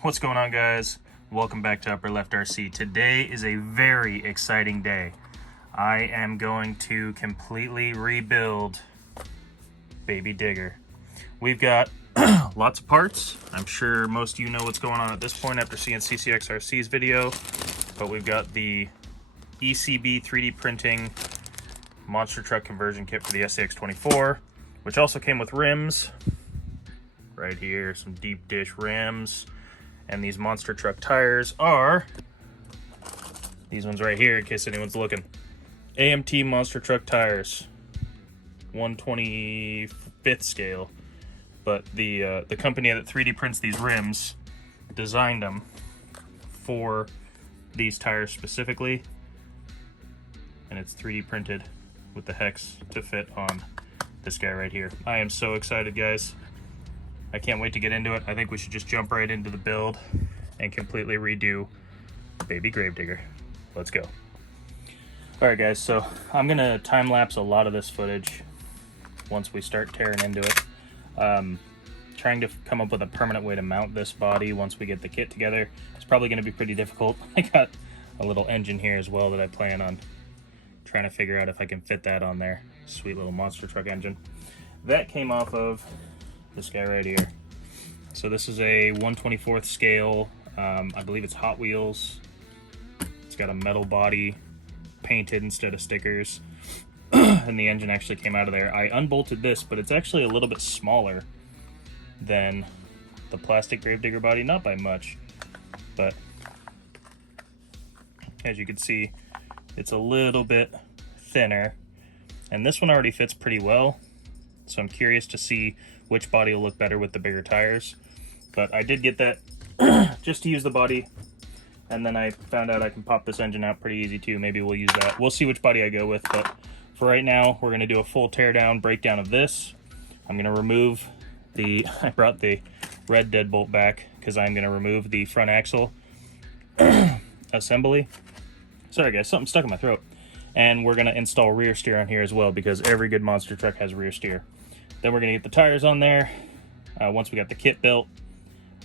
What's going on, guys? Welcome back to Upper Left RC. Today is a very exciting day. I am going to completely rebuild Baby Digger. We've got lots of parts. I'm sure most of you know what's going on at this point after seeing CCXRC's video, but we've got the ECB 3D printing monster truck conversion kit for the SCX24, which also came with rims. Right here, some deep dish rims. And these monster truck tires are these ones right here, in case anyone's looking. AMT monster truck tires, 1/25th scale. But the company that 3D prints these rims designed them for these tires specifically, and it's 3D printed with the hex to fit on this guy right here. I am so excited, guys. I can't wait to get into it. I think we should just jump right into the build and completely redo Baby Gravedigger. Let's go. All right, guys, so I'm gonna time lapse a lot of this footage once we start tearing into it. Trying to come up with a permanent way to mount this body once we get the kit together. It's probably gonna be pretty difficult. I got a little engine here as well that I plan on trying to figure out if I can fit that on there. Sweet little monster truck engine. That came off of this guy right here. So this is a 1/24th scale. I believe it's Hot Wheels. It's got a metal body painted instead of stickers. And the engine actually came out of there. I unbolted this, but it's actually a little bit smaller than the plastic Gravedigger body. Not by much, but as you can see, it's a little bit thinner. And this one already fits pretty well. So I'm curious to see which body will look better with the bigger tires. But I did get that just to use the body, and then I found out I can pop this engine out pretty easy too. Maybe we'll use that. We'll see which body I go with, but for right now, we're gonna do a full teardown, breakdown of this. I'm gonna remove I brought the red deadbolt back because I'm gonna remove the front axle assembly. Sorry guys, something stuck in my throat. And we're gonna install rear steer on here as well, because every good monster truck has rear steer. Then we're gonna get the tires on there once we got the kit built.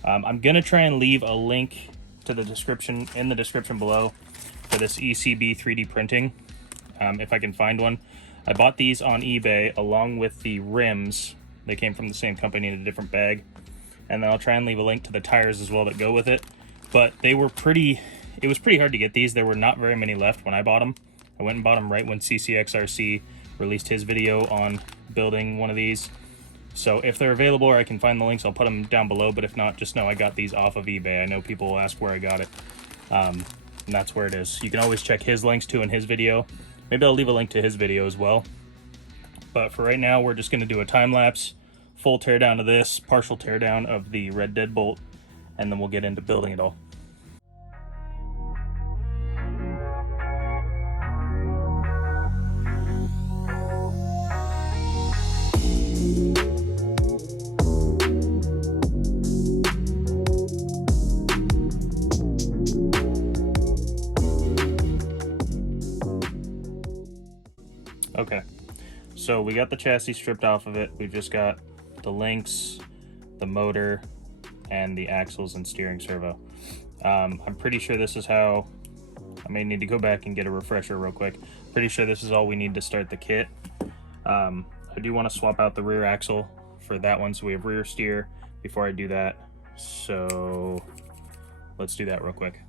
I'm gonna try and leave a link to the description in the description below for this ECB 3D printing, if I can find one. I bought these on eBay along with the rims. They came from the same company in a different bag. And then I'll try and leave a link to the tires as well that go with it. But it was pretty hard to get these. There were not very many left when I bought them. I went and bought them right when CCXRC released his video on building one of these. So if they're available or I can find the links, I'll put them down below. But if not, just know I got these off of eBay. I know people will ask where I got it. And that's where it is. You can always check his links too in his video. Maybe I'll leave a link to his video as well. But for right now, we're just going to do a time lapse, full teardown of this, partial teardown of the red deadbolt, and then we'll get into building it all. Okay, so we got the chassis stripped off of it. We've just got the links, the motor, and the axles and steering servo. I'm pretty sure this is how, I may need to go back and get a refresher real quick. Pretty sure this is all we need to start the kit. I do want to swap out the rear axle for that one, so we have rear steer before I do that. So let's do that real quick.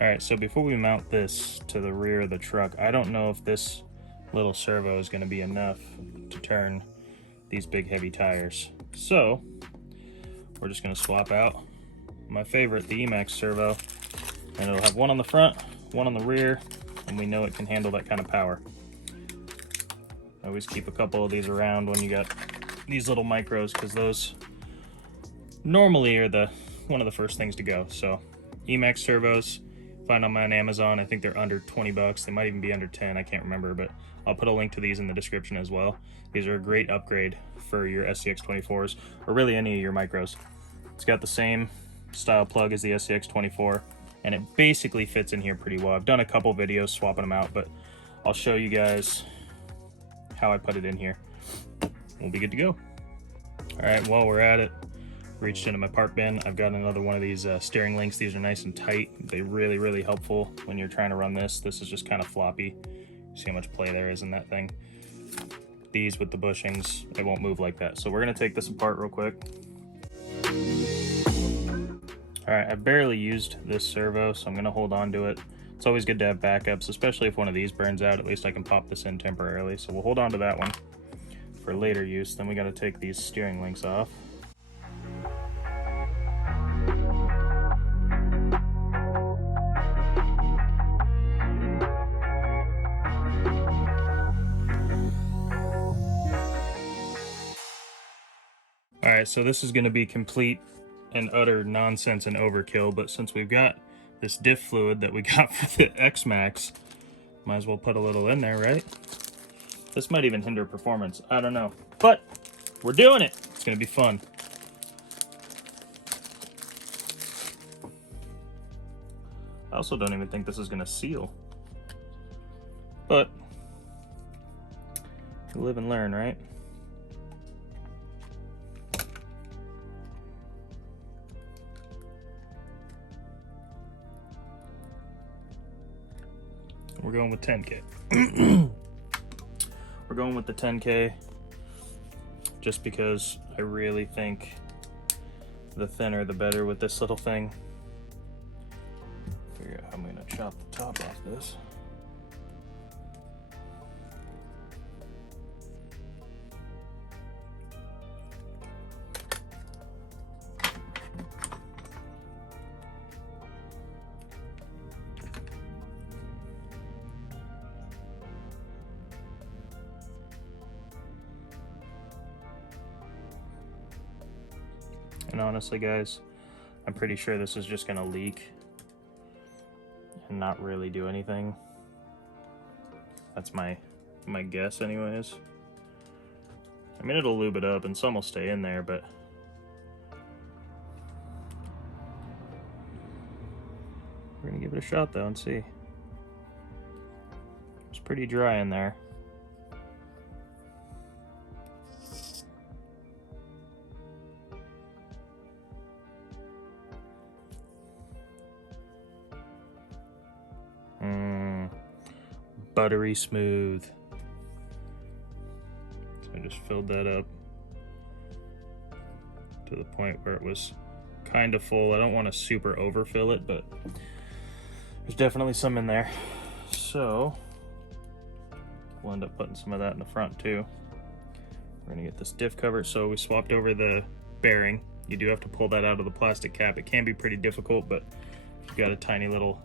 All right, so before we mount this to the rear of the truck, I don't know if this little servo is going to be enough to turn these big heavy tires. So we're just going to swap out my favorite, the Emax servo, and it'll have one on the front, one on the rear, and we know it can handle that kind of power. I always keep a couple of these around when you got these little micros, because those normally are one of the first things to go. So Emax servos, find them on Amazon. I think they're under 20 bucks. They might even be under 10. I can't remember, but I'll put a link to these in the description as well. These are a great upgrade for your SCX24s, or really any of your micros. It's got the same style plug as the SCX24, and it basically fits in here pretty well. I've done a couple videos swapping them out, but I'll show you guys how I put it in here. We'll be good to go. All right, while we're at it, reached into my part bin. I've got another one of these steering links. These are nice and tight. They're really, really helpful when you're trying to run this. This is just kind of floppy. See how much play there is in that thing. These with the bushings, it won't move like that. So we're gonna take this apart real quick. All right, I barely used this servo, so I'm gonna hold on to it. It's always good to have backups, especially if one of these burns out. At least I can pop this in temporarily. So we'll hold on to that one for later use. Then we gotta take these steering links off. All right, so this is gonna be complete and utter nonsense and overkill, but since we've got this diff fluid that we got for the Emax, might as well put a little in there, right? This might even hinder performance, I don't know. But we're doing it, it's gonna be fun. I also don't even think this is gonna seal. But, you live and learn, right? We're going with 10K. We're going with the 10K just because I really think the thinner the better with this little thing. Figure out how I'm gonna chop the top off this. And honestly, guys, I'm pretty sure this is just gonna leak and not really do anything. That's my guess anyways. I mean, it'll lube it up and some will stay in there, but we're gonna give it a shot though and see. It's pretty dry in there. Buttery smooth. So I just filled that up to the point where it was kind of full. I don't want to super overfill it, but there's definitely some in there. So we'll end up putting some of that in the front too. We're gonna get this diff cover. So we swapped over the bearing. You do have to pull that out of the plastic cap. It can be pretty difficult, but if you've got a tiny little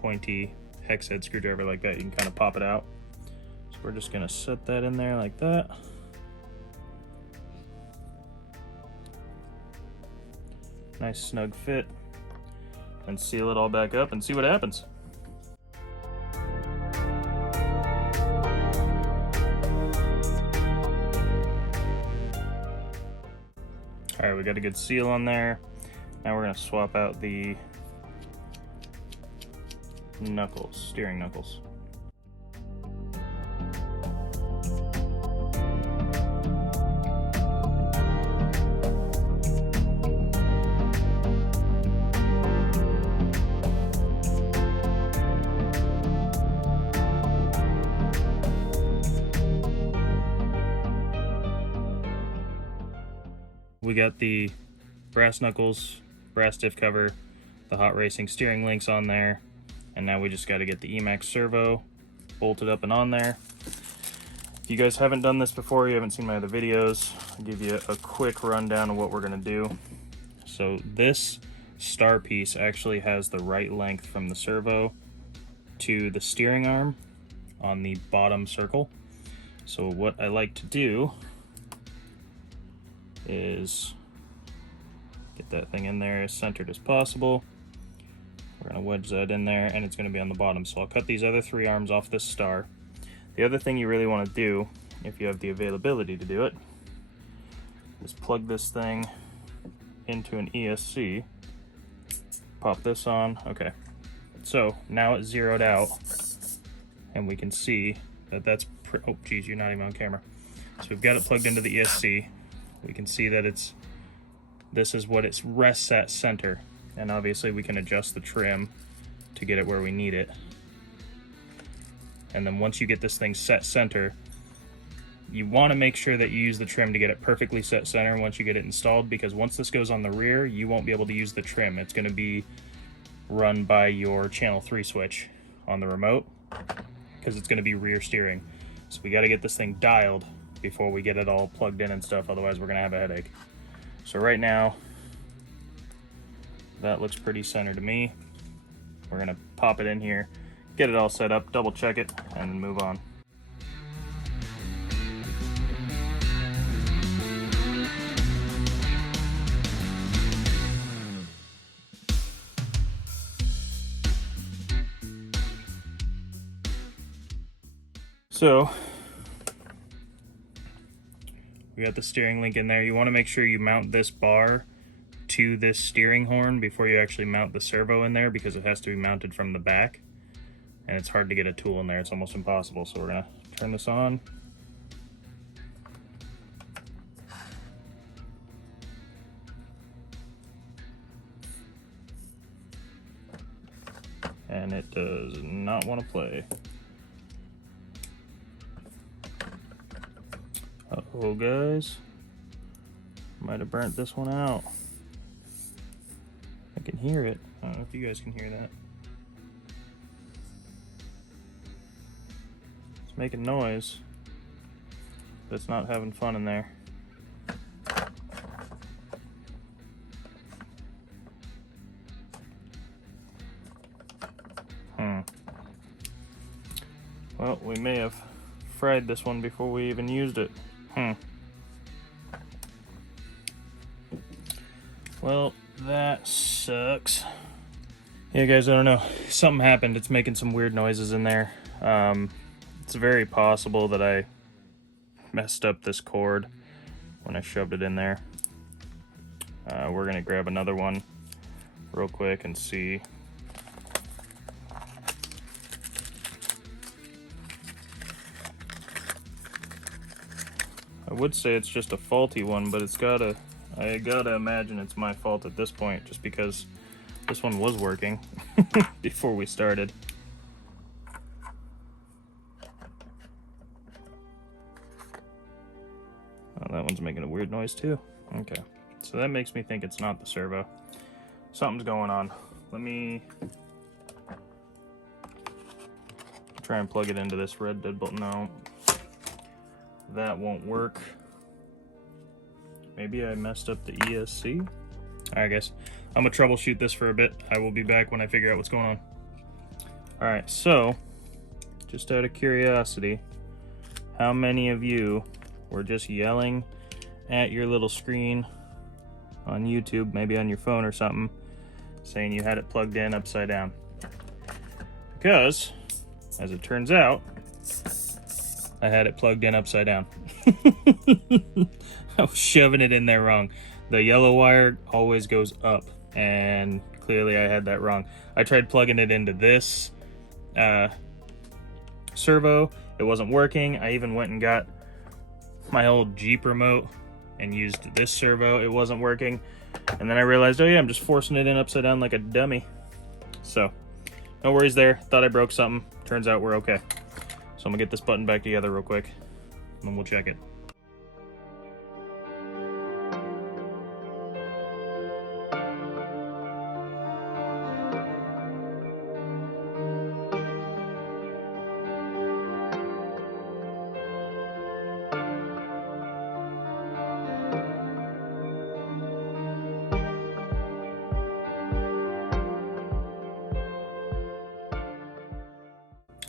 pointy hex head screwdriver like that, you can kind of pop it out. So we're just gonna set that in there like that. Nice snug fit, and seal it all back up and see what happens. All right, we got a good seal on there. Now we're gonna swap out the knuckles, steering knuckles. We got the brass knuckles, brass diff cover, the hot racing steering links on there. And now we just got to get the Emax servo bolted up and on there. If you guys haven't done this before, you haven't seen my other videos, I'll give you a quick rundown of what we're going to do. So this star piece actually has the right length from the servo to the steering arm on the bottom circle. So what I like to do is get that thing in there as centered as possible. We're going to wedge that in there, and it's going to be on the bottom. So I'll cut these other three arms off this star. The other thing you really want to do, if you have the availability to do it, is plug this thing into an ESC. Pop this on. Okay. So now it's zeroed out. and we can see that that's, oh geez, you're not even on camera. So we've got it plugged into the ESC. We can see that this is what it rests at center. And obviously we can adjust the trim to get it where we need it. And then once you get this thing set center, you want to make sure that you use the trim to get it perfectly set center once you get it installed, because once this goes on the rear, you won't be able to use the trim. It's going to be run by your channel 3 switch on the remote, because it's going to be rear steering. So we got to get this thing dialed before we get it all plugged in and stuff, otherwise we're going to have a headache. So right now, that looks pretty center to me. We're going to pop it in here, get it all set up, double check it, and move on. So we got the steering link in there. You want to make sure you mount this bar to this steering horn before you actually mount the servo in there, because it has to be mounted from the back, and it's hard to get a tool in there. It's almost impossible. So we're gonna turn this on. And it does not want to play. Uh-oh, guys. Might have burnt this one out. I can hear it. I don't know if you guys can hear that. It's making noise, but it's not having fun in there. Well, we may have fried this one before we even used it. Well, that sucks. Yeah, guys, I don't know. Something happened. It's making some weird noises in there. It's very possible that I messed up this cord when I shoved it in there. We're gonna grab another one real quick and see. I would say it's just a faulty one, but I gotta imagine it's my fault at this point, just because this one was working before we started. Oh, that one's making a weird noise too. Okay, so that makes me think it's not the servo. Something's going on. Let me try and plug it into this red deadbolt. No, that won't work. Maybe I messed up the ESC. All right, guys, I'm gonna troubleshoot this for a bit. I will be back when I figure out what's going on. All right, so just out of curiosity, how many of you were just yelling at your little screen on YouTube, maybe on your phone or something, saying you had it plugged in upside down? Because, as it turns out, I had it plugged in upside down. I was shoving it in there wrong. The yellow wire always goes up, and clearly I had that wrong. I tried plugging it into this servo. It wasn't working. I even went and got my old Jeep remote and used this servo. It wasn't working. And then I realized, oh yeah, I'm just forcing it in upside down like a dummy. So, no worries there. Thought I broke something. Turns out we're okay. So I'm gonna get this button back together real quick, and then we'll check it.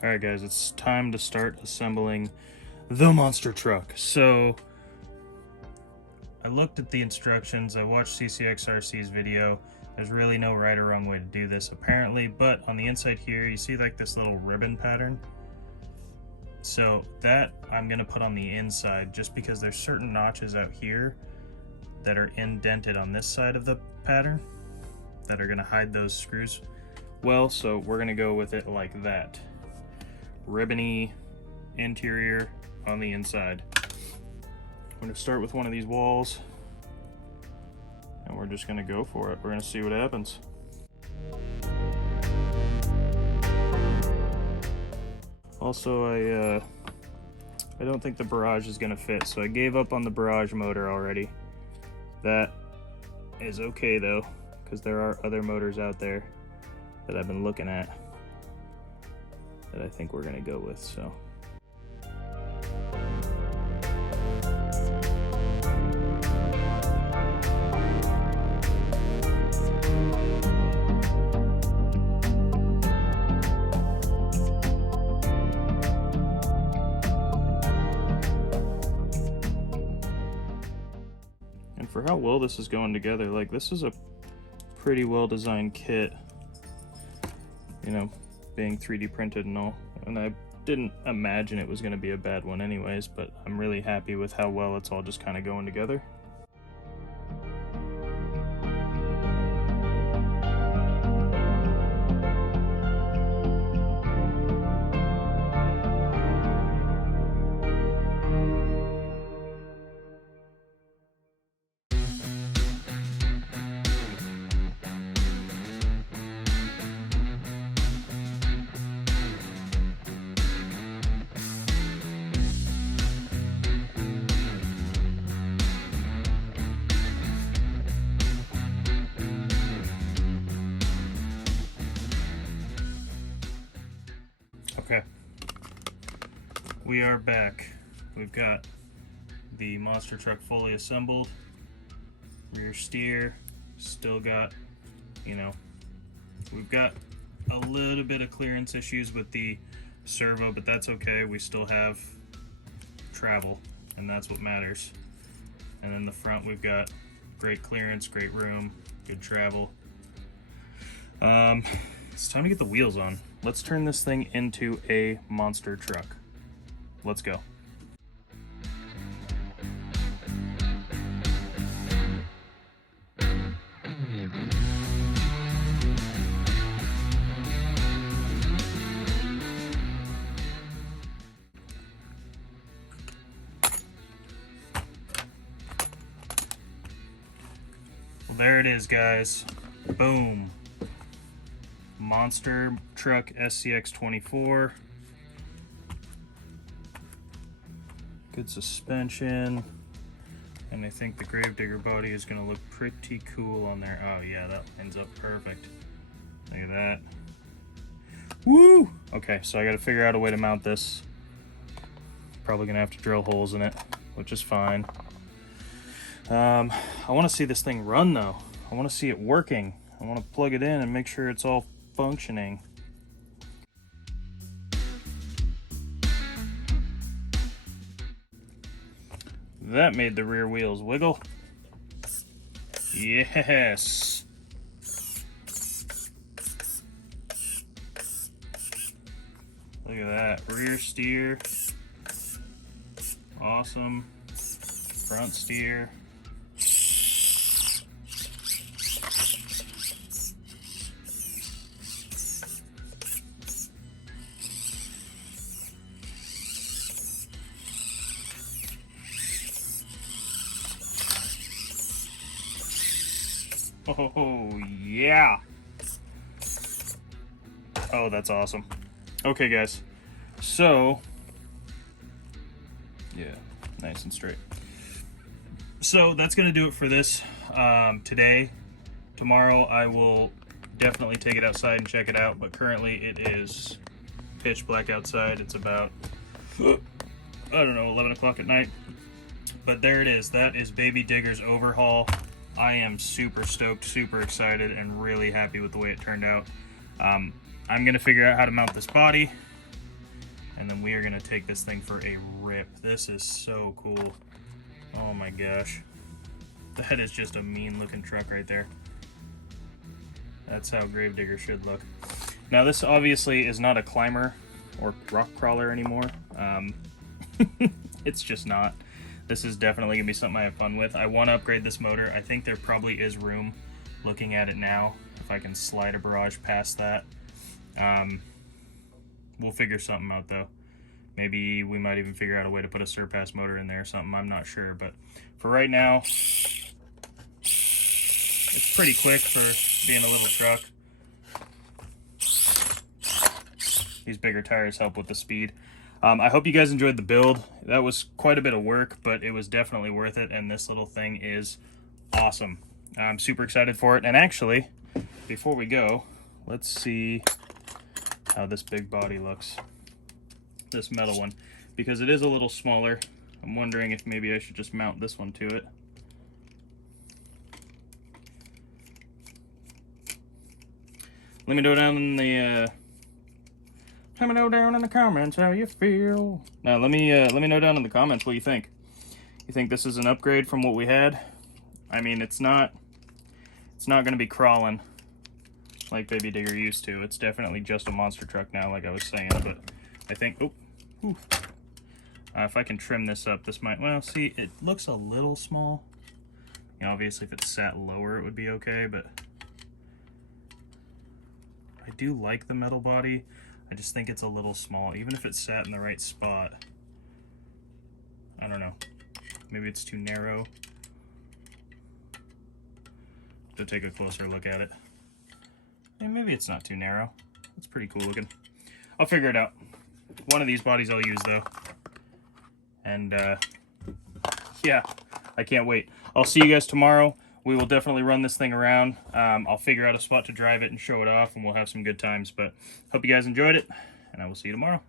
Alright guys, it's time to start assembling the monster truck. So, I looked at the instructions, I watched CCXRC's video. There's really no right or wrong way to do this apparently, but on the inside here, you see like this little ribbon pattern? So that I'm gonna put on the inside just because there's certain notches out here that are indented on this side of the pattern that are gonna hide those screws well, so we're gonna go with it like that. ribbony interior on the inside. I'm going to start with one of these walls, and we're just going to go for it. We're going to see what happens. Also, I don't think the barrage is going to fit, so I gave up on the barrage motor already. That is okay though, because there are other motors out there that I've been looking at that I think we're going to go with. So for how well this is going together, like, this is a pretty well designed kit, you know, being 3D printed and all, and I didn't imagine it was going to be a bad one anyways, but I'm really happy with how well it's all just kind of going together. Okay, we are back. We've got the monster truck fully assembled, rear steer, still got, you know, we've got a little bit of clearance issues with the servo, but that's okay. We still have travel, and that's what matters. And in the front, we've got great clearance, great room, good travel. It's time to get the wheels on. Let's turn this thing into a monster truck. Let's go. Well, there it is, guys. Boom. Monster truck SCX24. Good suspension, and I think the Gravedigger body is going to look pretty cool on there. Oh yeah, that ends up perfect. Look at that. Woo! Okay, so I got to figure out a way to mount this. Probably going to have to drill holes in it, which is fine. I want to see this thing run though. I want to see it working. I want to plug it in and make sure it's all functioning. That made the rear wheels wiggle. Yes. Look at that. Rear steer. Awesome. Front steer. Oh, yeah. Oh, that's awesome. Okay, guys. So, yeah, nice and straight. So that's going to do it for this today. Tomorrow I will definitely take it outside and check it out, but currently it is pitch black outside. It's about, I don't know, 11 o'clock at night. But there it is. That is Baby Digger's overhaul. I am super stoked, super excited, and really happy with the way it turned out. I'm going to figure out how to mount this body, and then we are going to take this thing for a rip. This is so cool. Oh my gosh. That is just a mean looking truck right there. That's how Gravedigger should look. Now this obviously is not a climber or rock crawler anymore. It's just not. This is definitely going to be something I have fun with. I want to upgrade this motor. I think there probably is room, looking at it now, if I can slide a barrage past that. We'll figure something out though. Maybe we might even figure out a way to put a surpass motor in there or something. I'm not sure, but for right now, it's pretty quick for being a little truck. These bigger tires help with the speed. I hope you guys enjoyed the build. That was quite a bit of work, but it was definitely worth it, and this little thing is awesome. I'm super excited for it. And actually, before we go, let's see how this big body looks. This metal one, because it is a little smaller. I'm wondering if maybe I should just mount this one to it. Let me know down in the let me know down in the comments how you feel. Now let me know down in the comments what you think. You think this is an upgrade from what we had? I mean, it's not going to be crawling like Baby Digger used to. It's definitely just a monster truck now, like I was saying. But I think, if I can trim this up, this might, well, see, it looks a little small. You know, obviously if it sat lower, it would be okay, but I do like the metal body. I just think it's a little small, even if it sat in the right spot. I don't know. Maybe it's too narrow. To take a closer look at it. And maybe it's not too narrow. It's pretty cool looking. I'll figure it out. One of these bodies I'll use though. And yeah, I can't wait. I'll see you guys tomorrow. We will definitely run this thing around. I'll figure out a spot to drive it and show it off, and we'll have some good times. But hope you guys enjoyed it, and I will see you tomorrow.